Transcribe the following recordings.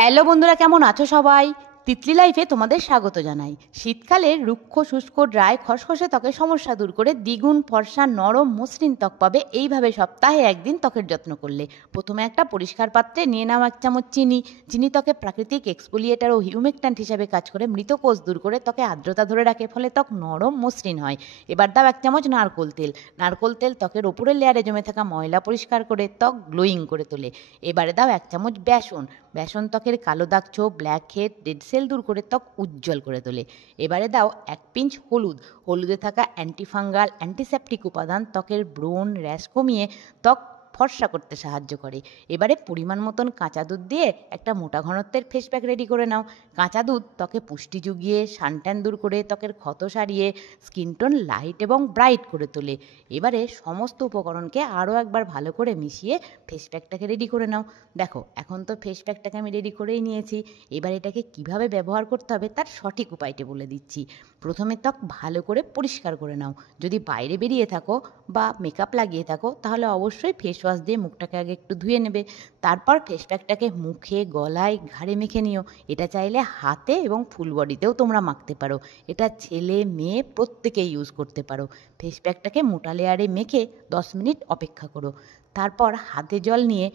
Hello বন্ধুরা, কেমন আছো সবাই? তিতলি লাইফে তোমাদের স্বাগত জানাই। শীতকালে রুক্ষ শুষ্ক ড্রাই খসখসে ত্বকের সমস্যা দূর করে দ্বিগুণ ফর্সা নরম মসৃণ ত্বক পাবে এইভাবে সপ্তাহে একদিন ত্বকের যত্ন করলে। প্রথমে একটা পরিষ্কার পাত্রে নিয়ে নাও 1 চামচ চিনি। চিনি ত্বকে প্রাকৃতিক এক্সফোলিয়েটার ও হিউমেকট্যান্ট হিসাবে কাজ করে মৃত কোষ দূর করে ত্বকে আর্দ্রতা ধরে রাখে, ফলে ত্বক নরম মসৃণ হয়। এবার দাও 1 চামচ নারকোল তেল। নারকোল তেল ত্বকের ওপরের লেয়ারে জমে থাকা ময়লা পরিষ্কার করে ত্বক গ্লোয়িং করে তোলে। এবারে দাও 1 চামচ বেসন। বেসন ত্বকের কালো দাগ, ছোপ, ব্ল্যাক হেড, ডেড সেল দূর করে ত্বক উজ্জ্বল করে তোলে। এবারে দাও 1 পিঞ্চ হলুদ। হলুদে থাকা অ্যান্টিফাঙ্গাল অ্যান্টিসেপটিক উপাদান ত্বকের ব্রণ র্যাশ কমিয়ে ত্বক ফর্সা করতে সাহায্য করে। এবারে পরিমাণ মতন কাঁচা দুধ দিয়ে একটা মোটা ঘনত্বের ফেস প্যাক রেডি করে নাও। কাঁচা দুধ ত্বকে পুষ্টি জুগিয়ে সানট্যান দূর করে ত্বকের ক্ষত সারিয়ে স্কিন টোন লাইট এবং ব্রাইট করে তোলে। এবারে সমস্ত উপকরণকে আরও একবার ভালো করে মিশিয়ে ফেস প্যাকটাকে রেডি করে নাও। দেখো, এখন তো ফেস প্যাকটাকে আমি রেডি করেই নিয়েছি। এবার এটাকে কিভাবে ব্যবহার করতে হবে তার সঠিক উপায়টি বলে দিচ্ছি। প্রথমে ত্বক ভালো করে পরিষ্কার করে নাও। যদি বাইরে বেরিয়ে থাকো বা মেকআপ লাগিয়ে থাকো তাহলে অবশ্যই ফেস ওয়াশ দিয়ে মুখটাকে আগে একটু ধুয়ে নেবে। তারপর ফেস প্যাকটাকে মুখে, গলায়, ঘাড়ে মেখে নিও। এটা চাইলে হাতে এবং ফুল বডিতেও তোমরা মাখতে পারো। এটা ছেলে মেয়ে প্রত্যেকেই ইউজ করতে পারো। ফেস প্যাকটাকে মোটা লেয়ারে মেখে 10 মিনিট অপেক্ষা করো। তারপর হাতে জল নিয়ে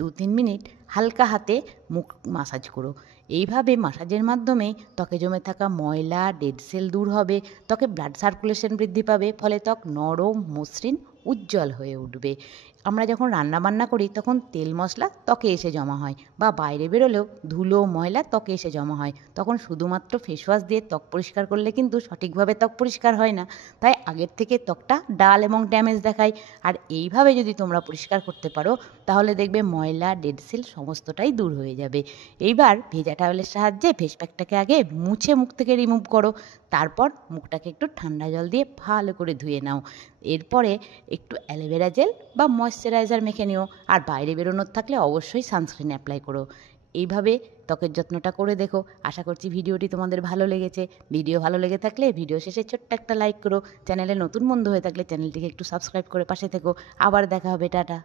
2-3 মিনিট হালকা হাতে মুখ মাসাজ করো। এইভাবে মাসাজের মাধ্যমে ত্বকে জমে থাকা ময়লা, ডেড সেল দূর হবে, ত্বকে ব্লাড সার্কুলেশন বৃদ্ধি পাবে, ফলে ত্বক নরম, মসৃণ, উজ্জ্বল হয়ে উঠবে। আমরা যখন রান্নাবান্না করি তখন তেল মশলা ত্বকে এসে জমা হয়, বা বাইরে বেরোলেও ধুলো ময়লা ত্বকে এসে জমা হয়। তখন শুধুমাত্র ফেস ওয়াশ দিয়ে ত্বক পরিষ্কার করলে কিন্তু সঠিকভাবে ত্বক পরিষ্কার হয় না। তাই আগের থেকে ত্বকটা ডাল এবং ড্যামেজ দেখায়। আর এইভাবে যদি তোমরা পরিষ্কার করতে পারো তাহলে দেখবে ময়লা, ডেড সেল সমস্তটাই দূর হয়ে যাবে। এইবার ভেজা টাওয়েলের সাহায্যে ফেস প্যাকটাকে আগে মুছে মুখ থেকে রিমুভ করো। তারপর মুখটাকে একটু ঠান্ডা জল দিয়ে ভালো করে ধুয়ে নাও। এরপরে একটু অ্যালোভেরা জেল বা ময়েশ্চারাইজার মেখে নিও। আর বাইরে বেরোনোর থাকলে অবশ্যই সানস্ক্রিন অ্যাপ্লাই করো। এইভাবে ত্বকের যত্নটা করে দেখো। আশা করছি ভিডিওটি তোমাদের ভালো লেগেছে। ভিডিও ভালো লেগে থাকলে ভিডিও শেষে ছোট্ট একটা লাইক করো। চ্যানেলে নতুন বন্ধু হয়ে থাকলে চ্যানেলটিকে একটু সাবস্ক্রাইব করে পাশে থেকো। আবার দেখা হবে, টাটা।